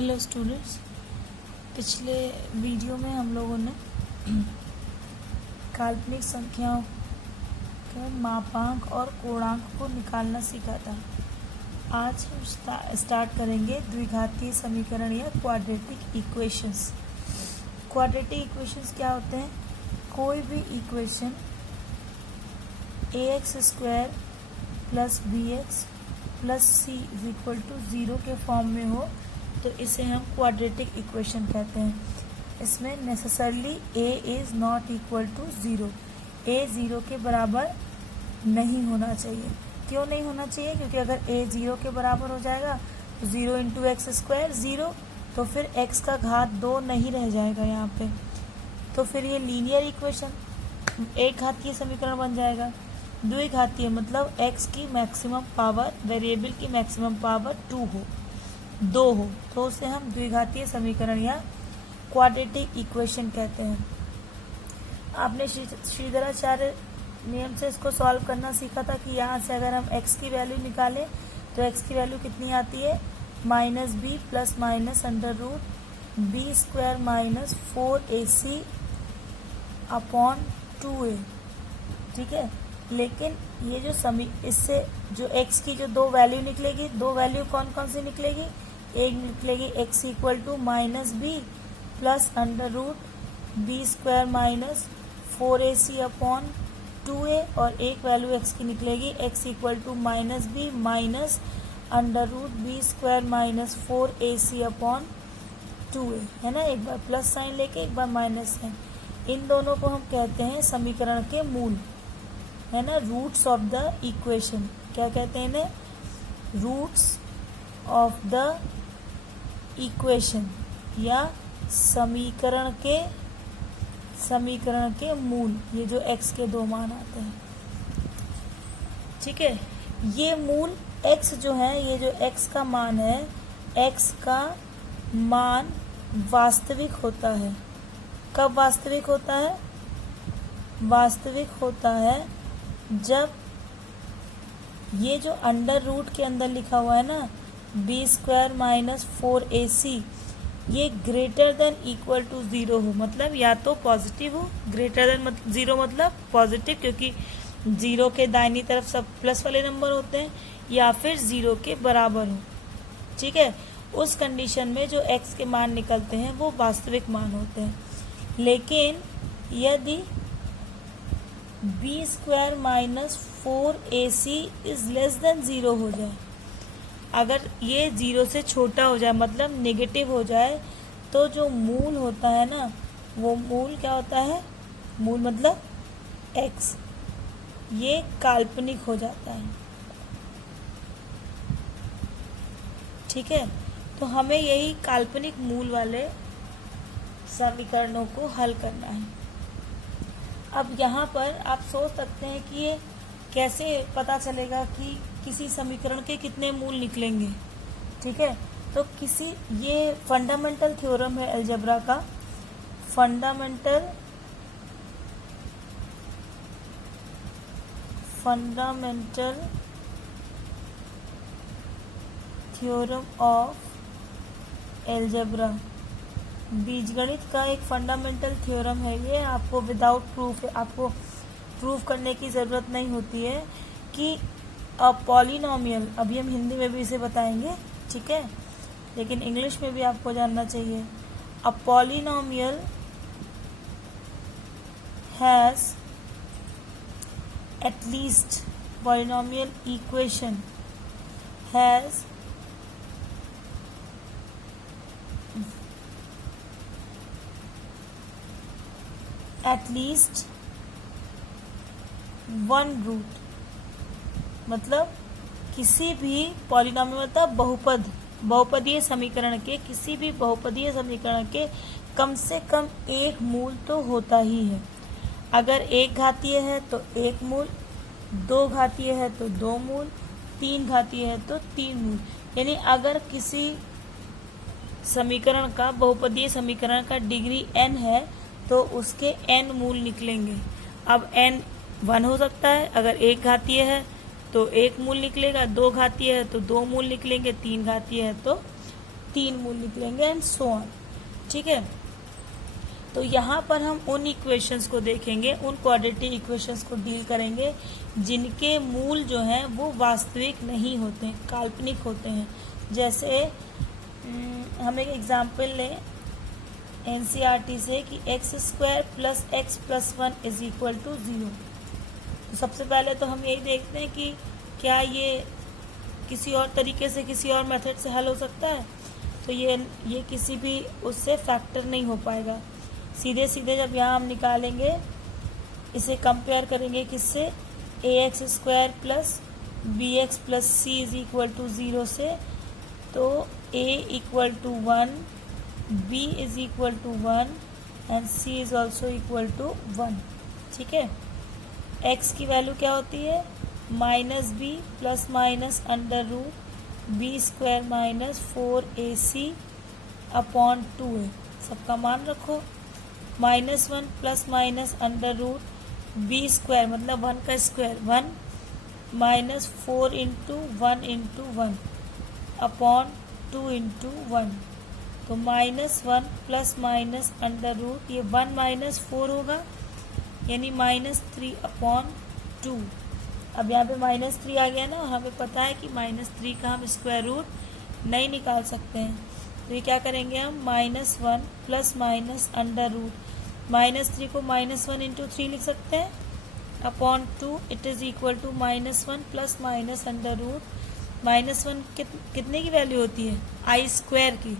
Hello students, पिछले video में हम लोगों ने काल्पनिक संख्याओं के मापांक और पूर्णांक को निकालना सीखा था। आज हम स्टार्ट करेंगे द्विघातीय समीकरण या क्वाड्रेटिक इक्वेशंस। क्वाड्रेटिक इक्वेशंस क्या होते हैं? कोई भी equation ax² plus bx plus c is equal to 0 के फॉर्म में हो तो इसे हम क्वाड्रेटिक इक्वेशन कहते हैं। इसमें necessarily a is not equal to 0, a 0 के बराबर नहीं होना चाहिए। क्यों नहीं होना चाहिए? क्योंकि अगर a 0 के बराबर हो जाएगा तो 0 इंटू एक्स स्क्वायर 0, तो फिर x का घात 2 नहीं रह जाएगा यहाँ पे, तो फिर ये लीनियर इक्वेशन एक घातीय समीकरण बन जाएगा। द्विघातीय मतलब x की मैक्सिमम पावर, वेरिएबल की मैक्सिमम पावर 2 हो तो उसे हम द्विघातीय समीकरण या क्वाड्रेटिक इक्वेशन कहते हैं। आपने श्रीधराचार्य नियम से इसको सॉल्व करना सीखा था कि यहाँ से अगर हम x की वैल्यू निकालें तो x की वैल्यू कितनी आती है? -b plus minus under root b² minus 4ac upon 2a। ठीक है, लेकिन ये जो इससे जो x की जो दो वैल्यू निकलेगी, दो वैल्यू कौन कौन सी निकलेगी? एक निकलेगी x equal to -b plus under root b² minus 4ac upon 2a, और एक वैल्यू x की निकलेगी x equal to -b minus under root b² minus 4ac upon 2a, है ना। एक बार प्लस साइन लेके एक बार माइनस साइन, इन दोनों को हम कहते हैं समीकरण के मूल, है ना, रूट्स ऑफ द इक्वेशन। क्या कहते हैं इन्हें? रूट्स ऑफ द इक्वेशन या समीकरण के मूल, ये जो x के दो मान आते हैं। ठीक है, ये मूल x जो है, ये जो x का मान है, x का मान वास्तविक होता है। कब वास्तविक होता है? वास्तविक होता है जब ये जो अंडर रूट के अंदर लिखा हुआ है ना b² माइनस 4ac, ये ग्रेटर देन इक्वल टू 0 हो, मतलब या तो पॉजिटिव हो, ग्रेटर देन 0 मतलब पॉजिटिव, क्योंकि 0 के दाहिनी तरफ सब प्लस वाले नंबर होते हैं, या फिर 0 के बराबर हो। ठीक है, उस कंडीशन में जो x के मान निकलते हैं वो वास्तविक मान होते हैं। लेकिन यदि b² minus 4ac is less than 0 हो जाए, अगर ये 0 से छोटा हो जाए मतलब नेगेटिव हो जाए, तो जो मूल होता है ना, वो मूल क्या होता है? मूल मतलब x, ये काल्पनिक हो जाता है। ठीक है, तो हमें यही काल्पनिक मूल वाले समीकरणों को हल करना है। अब यहाँ पर आप सोच सकते हैं कि ये कैसे पता चलेगा कि किसी समीकरण के कितने मूल निकलेंगे। ठीक है, तो ये फंडामेंटल थ्योरम है अलजेब्रा का, फंडामेंटल थ्योरम ऑफ अलजेब्रा, बीजगणित का एक फंडामेंटल थ्योरम है ये। आपको विदाउट प्रूफ, आपको प्रूफ करने की ज़रूरत नहीं होती है कि अ पॉलिनोमियल, अभी हम हिंदी में भी इसे बताएंगे, ठीक है, लेकिन इंग्लिश में भी आपको जानना चाहिए। A polynomial has at least, polynomial equation has at least one root, मतलब किसी भी पॉलिनोमियल मतलब बहुपदीय समीकरण के, किसी भी बहुपदीय समीकरण के कम से कम एक मूल तो होता ही है। अगर एक घातीय है तो एक मूल, दो घातीय है तो दो मूल, तीन घातीय है तो तीन मूल। यानी अगर किसी समीकरण का, बहुपदीय समीकरण का डिग्री n है तो उसके n मूल निकलेंगे। अब n 1 हो सकता है, अगर एक घातीय है तो एक मूल निकलेगा, दो घातीय है तो दो मूल निकलेंगे, तीन घातीय है तो 3 मूल निकलेंगे एंड सो ऑन। ठीक है, तो यहाँ पर हम उन इक्वेशंस को देखेंगे, उन क्वाड्रेटिक इक्वेशंस को डील करेंगे जिनके मूल जो हैं वो वास्तविक नहीं होते हैं, काल्पनिक होते हैं। जैसे हम एक एग्जाम्पल लें एनसीईआरटी से कि x² plus x plus 1 is equal to 0। तो सबसे पहले तो हम यही देखते हैं कि क्या ये किसी और तरीके से, किसी और मेथड से हल हो सकता है। तो ये किसी भी उससे फैक्टर नहीं हो पाएगा। सीधे सीधे जब यहाँ हम निकालेंगे, इसे कंपेयर करेंगे किससे, ax² plus bx plus c is equal to 0 से, तो a equal to 1, b is equal to 1 and c is also equal to 1। ठीक है, x की वैल्यू क्या होती है, -b plus minus under root b² minus 4ac upon 2a। सबका मान रखो। -1 plus minus under root b² मतलब 1 का square 1 minus 4 into 1 into 1 upon 2 into 1। तो -1 प्लस माइनस अंडर रूट, ये 1 माइनस 4 होगा यानी -3 अपॉन 2। अब यहाँ पे -3 आ गया ना, हमें पता है कि -3 का हम स्क्वायर रूट नहीं निकाल सकते हैं। तो ये क्या करेंगे हम, -1 प्लस माइनस अंडर रूट, -3 को -1 इंटू 3 लिख सकते हैं upon 2, it is equal to -1 plus minus under root. -1 कितने की वैल्यू होती है, i² की,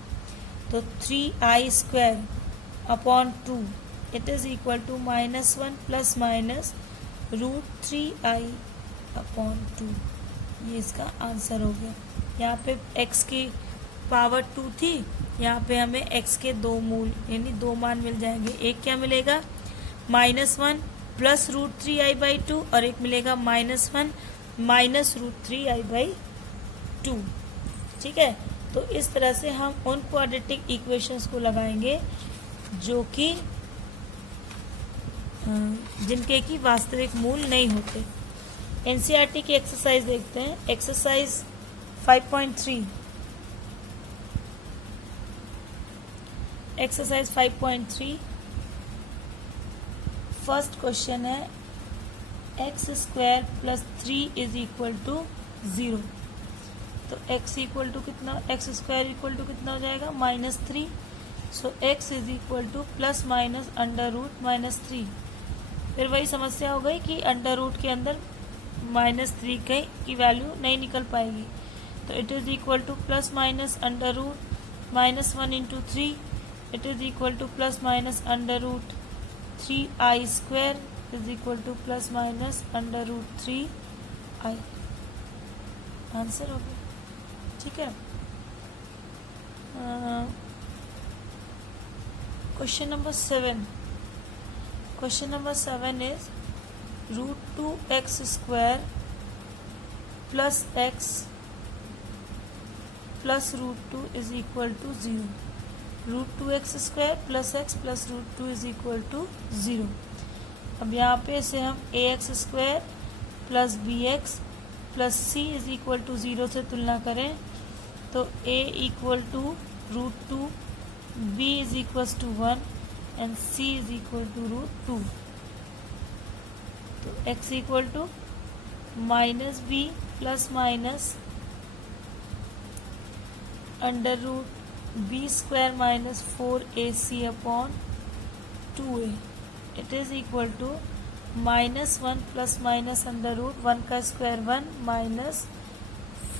तो 3i² upon 2 it is equal to -1 plus minus root 3i upon 2। ये इसका आंसर हो गया। यहाँ पे x की पावर 2 थी, यहाँ पे हमें x के 2 मूल यानी 2 मान मिल जाएंगे। एक क्या मिलेगा, -1 प्लस रूट 3i/2 और एक मिलेगा -1 माइनस रूट 3i/2। ठीक है, तो इस तरह से हम उन क्वाड्रेटिक इक्वेशंस को लगाएंगे जो कि जिनके की वास्तविक मूल नहीं होते। एनसीईआरटी की एक्सरसाइज देखते हैं, एक्सरसाइज 5.3। एक्सरसाइज 5.3 फर्स्ट क्वेश्चन है x² plus 3 is equal to 0। तो x इक्वल टू कितना, x² इक्वल टू कितना हो जाएगा, -3। So x is equal to plus minus under root -3। फिर वही समस्या हो गई कि अंडर रूट के अंदर -3 की वैल्यू नहीं निकल पाएगी। तो it is equal to plus minus under root -1 into 3, it is equal to plus minus under root 3i² is equal to plus minus under root 3i। Answer हो गया। ठीक है, question number 7। Question number 7 is √2x² plus x plus √2 is equal to 0। √2x² plus x plus √2 is equal to 0। अब यहाँ पे इसे हम ax² plus bx plus c is equal to 0 से तुलना करें तो a equal to √2, b is equal to 1 and c is equal to √2। तो x equal to -b plus minus under root b² minus 4ac upon 2a। It is equal to -1 plus minus under root 1 का square 1 minus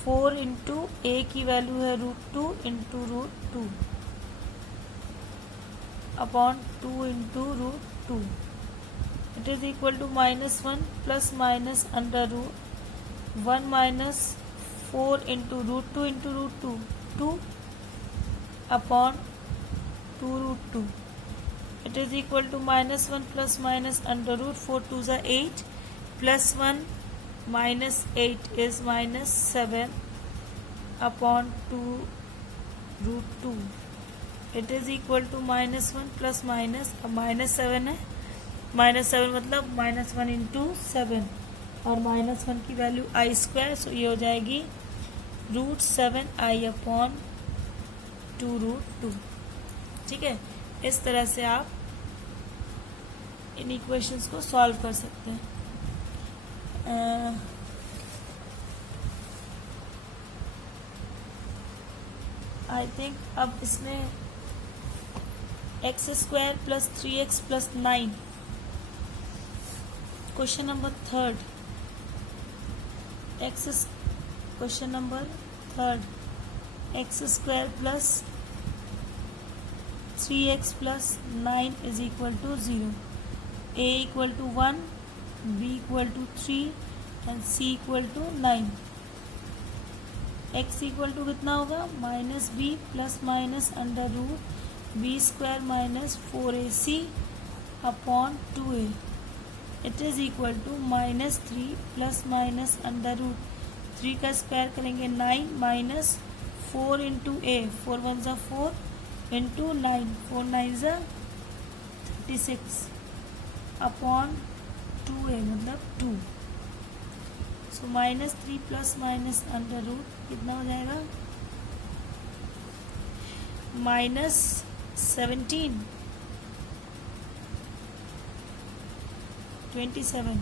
4 into a की value है √2 into √2 upon 2 into √2। It is equal to -1 plus minus under root 1 minus 4 into √2 into √2 2 upon 2 √2। It is equal to -1 plus minus under root 4 2 ज़ा 8 plus 1 minus 8 is -7 upon 2 √2। It is equal to -1 plus माइनस, अब -7 है, -7 मतलब -1 into 7 और -1 की value i², सो ये हो जाएगी √7i अपॉन 2√2। ठीक है, इस तरह से आप इन इक्वेशंस को सॉल्व कर सकते हैं। आई थिंक अब इसमें x² + 3x + 9, question number third, question number third, x² + 3x + 9 = 0, a = 1, b = 3 and c = 9। x = कितना होगा, -b ± √b² - 4ac upon 2a। It is equal to -3 ± √3 का स्क्वायर करेंगे 9 माइनस 4 इंटू a, 4 1 ज़ा 4 इंटू 9, 4 9 ज़ा 36 upon 2a मतलब 2। सो -3 ± कितना हो जाएगा, -17 27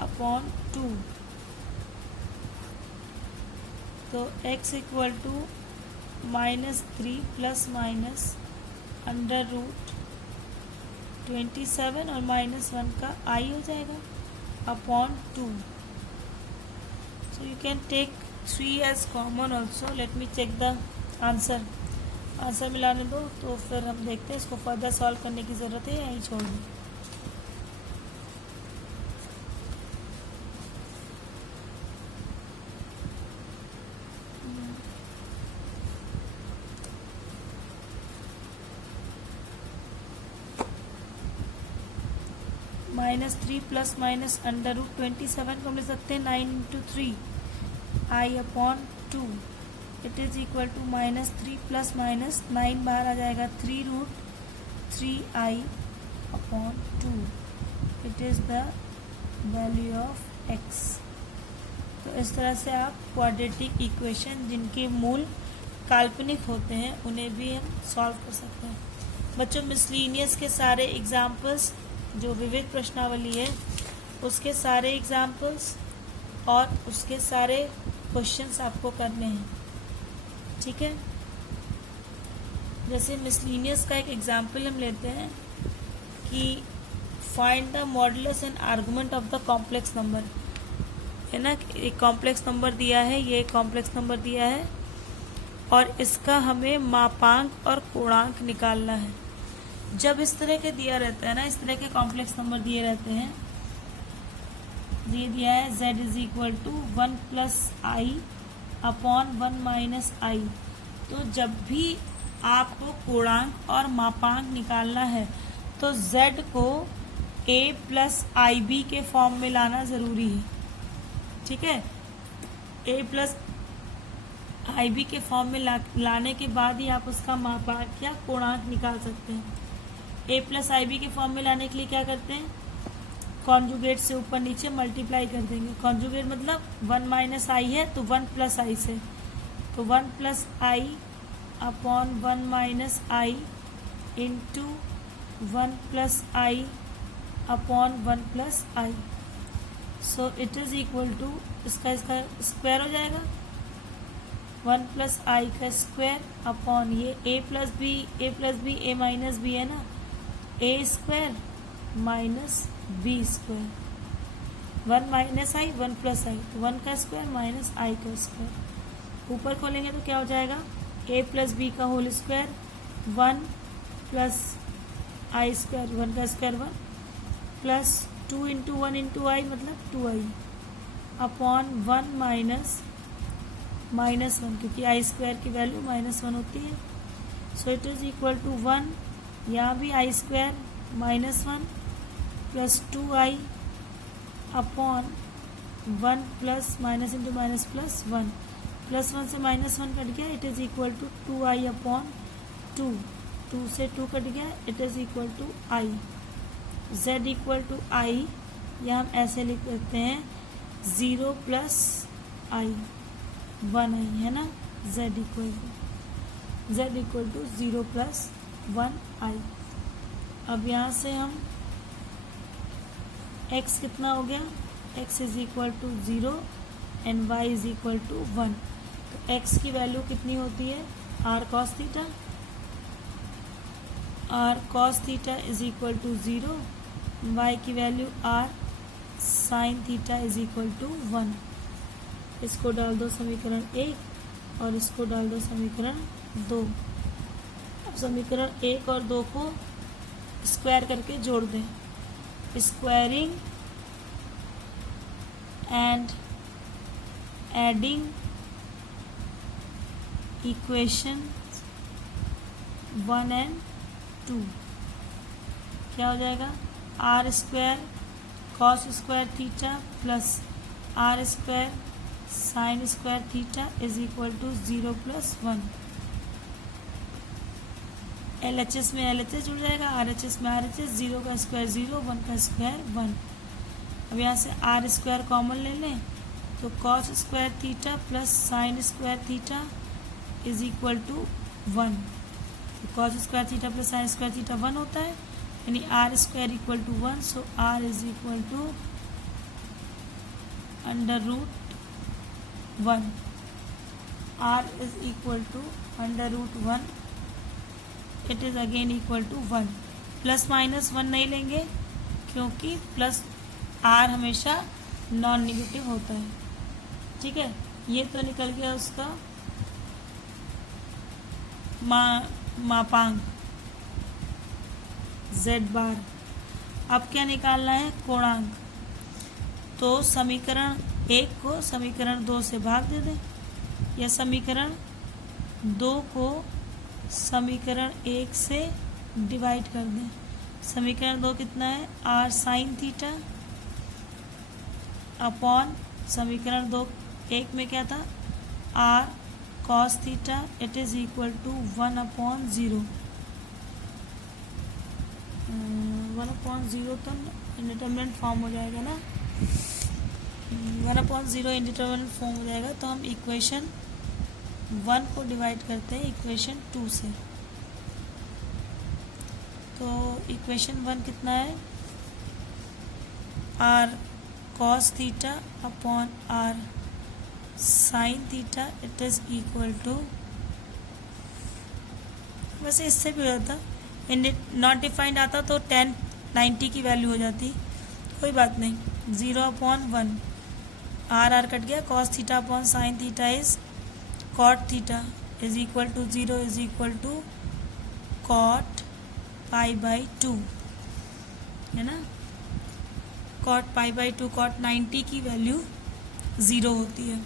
अपॉन 2। तो x = -3 ± √27 और -1 का i हो जाएगा upon 2। So you can take 3 as common also. Let me check the answer. Answer मिलाने दो तो फिर हम देखते हैं इसको फर्दर सॉल्व करने की ज़रूरत है या यहीं छोड़ दें। -3 ± √27 को हम लिख सकते हैं 9 × 3 i upon 2। It is equal to -3 ± 9 बाहर आ जाएगा 3√3i upon 2। It is the value of x। तो इस तरह से आप क्वाड्रेटिक इक्वेशन जिनके मूल काल्पनिक होते हैं उन्हें भी हम सॉल्व कर सकते हैं। बच्चों, मिसलिनियस के सारे एग्जाम्पल्स, जो विविध प्रश्नावली है उसके सारे एग्जाम्पल्स और उसके सारे क्वेश्चंस आपको करने हैं। ठीक है, जैसे मिसलिनियस का एक एग्जाम्पल हम लेते हैं कि find the modulus and argument of the complex number, है ना। एक कॉम्प्लेक्स नंबर दिया है, ये कॉम्प्लेक्स नंबर दिया है और इसका हमें मापांक और पूर्णांक निकालना है। जब इस तरह के दिया रहता है ना, इस तरह के कॉम्प्लेक्स नंबर दिए रहते हैं, ये दिया है z = 1 + i अपॉन 1 - i। तो जब भी आपको पूर्णांक और मापांक निकालना है तो z को a + ib के फॉर्म में लाना ज़रूरी है। ठीक है, a + ib के फॉर्म में लाने के बाद ही आप उसका मापांक या पूर्णांक निकाल सकते हैं। a + ib के फॉर्म में लाने के लिए क्या करते हैं, कॉन्जुगेट से ऊपर नीचे मल्टीप्लाई कर देंगे। कॉन्जुगेट मतलब 1 - i है तो 1 + i से, तो 1 + i upon 1 - i into 1 + i upon 1 + i। So it is equal to इसका स्क्वायर हो जाएगा 1 + i का स्क्वायर अपॉन ये a + b a - b है ना, a² - b², 1 - i 1 + i, तो 1 का स्क्वायर माइनस i का स्क्वायर। ऊपर खोलेंगे तो क्या हो जाएगा, a + b का होल स्क्वायर 1 + i², 1 का स्क्वायर 1 प्लस 2 × 1 × i मतलब 2i अपॉन 1 माइनस 1, क्योंकि i² की वैल्यू -1 होती है। So it is equal to 1, यहाँ भी i² -1 plus 2i upon 1 plus minus into minus plus 1, plus 1 से -1 कट गया, it is equal to 2i upon 2, 2 से 2 कट गया, it is equal to i। z equal to i, या हम ऐसे लिख सकते हैं 0 + i 1i, है ना। z equal to 0 plus 1i। अब यहाँ से हम x कितना हो गया, x is equal to 0 and y is equal to 1। तो x की वैल्यू कितनी होती है, r cos theta, r cos theta is equal to 0, y की वैल्यू r sin theta is equal to 1। इसको डाल दो समीकरण 1 और इसको डाल दो समीकरण 2। अब समीकरण 1 और 2 को स्क्वायर करके जोड़ दें। Squaring and adding equation 1 and 2 क्या हो जाएगा, R square cos square theta plus R square sine square theta is equal to 0 plus 1। LHS में LHS जुड़ जाएगा, RHS में RHS, 0 का स्क्वायर 0, 1 का स्क्वायर 1। अब यहाँ से आर स्क्वायर कॉमन ले लें तो cos square theta plus sine square theta is equal to 1। तो cos square theta plus sine square theta 1 होता है, यानी R square equal to 1। So R is equal to under root 1। R is equal to under root 1, it is again equal to 1। Plus minus 1 नहीं लेंगे क्योंकि plus R हमेशा non negative होता है, ठीक है। ये तो निकल गया उसका मापांक z बार। अब क्या निकालना है, कोणांक। तो समीकरण 1 को समीकरण 2 से भाग दे दें, या समीकरण 2 को समीकरण 1 से डिवाइड कर दें। समीकरण 2 कितना है, आर साइन थीटा अपॉन समीकरण 2 1 में क्या था, R cos theta, it is equal to 1 upon 0। 1 upon 0 तो इंडिटरमिनेंट फॉर्म हो जाएगा ना, 1 अपॉन 0 इंडिटरमिनेंट फॉर्म हो जाएगा। तो हम इक्वेशन 1 को डिवाइड करते हैं इक्वेशन 2 से। तो इक्वेशन 1 कितना है, R cos theta upon R sine theta it is equal to, वैसे इससे भी हो जाता, नॉट डिफाइंड आता तो 10 90 की वैल्यू हो जाती, कोई बात नहीं। 0 अपॉन 1, आर कट गया, cos theta upon sine theta is cot theta is equal to 0 is equal to cot pi by 2, है ना। कॉट पाई बाई 2, कॉट 90 की वैल्यू 0 होती है,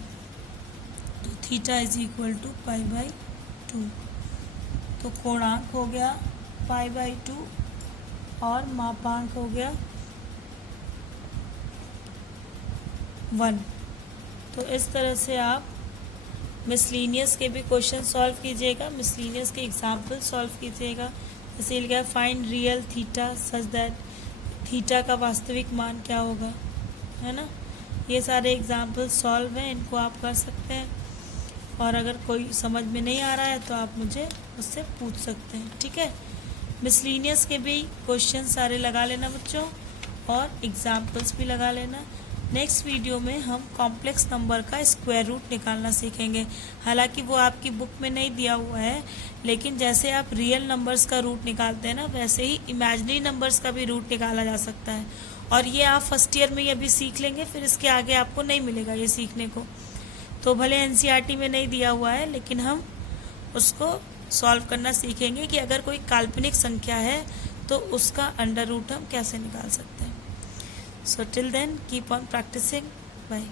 तो theta is equal to pi by 2। तो कोणांक हो गया पाई बाई 2 और मापांक हो गया 1। तो इस तरह से आप मिसलीनियस के भी क्वेश्चन सॉल्व कीजिएगा, मिसलीनियस के एग्जाम्पल सॉल्व कीजिएगा। जैसे लिखा है find real theta such that, theta का वास्तविक मान क्या होगा, है ना। ये सारे एग्जाम्पल सॉल्व हैं, इनको आप कर सकते हैं। और अगर कोई समझ में नहीं आ रहा है तो आप मुझे उससे पूछ सकते हैं, ठीक है। मिसलीनियस के भी क्वेश्चन सारे लगा लेना बच्चों, और एग्जाम्पल्स भी लगा लेना। नेक्स्ट वीडियो में हम कॉम्प्लेक्स नंबर का स्क्वायर रूट निकालना सीखेंगे। हालांकि वो आपकी बुक में नहीं दिया हुआ है, लेकिन जैसे आप रियल नंबर्स का रूट निकालते हैं ना, वैसे ही इमेजिनरी नंबर्स का भी रूट निकाला जा सकता है। और ये आप फर्स्ट ईयर में ही अभी सीख लेंगे, फिर इसके आगे आपको नहीं मिलेगा ये सीखने को। तो भले एनसीईआरटी में नहीं दिया हुआ है, लेकिन हम उसको सॉल्व करना सीखेंगे कि अगर कोई काल्पनिक संख्या है तो उसका अंडर रूट हम कैसे निकाल सकते हैं। So till then, keep on practicing. Bye.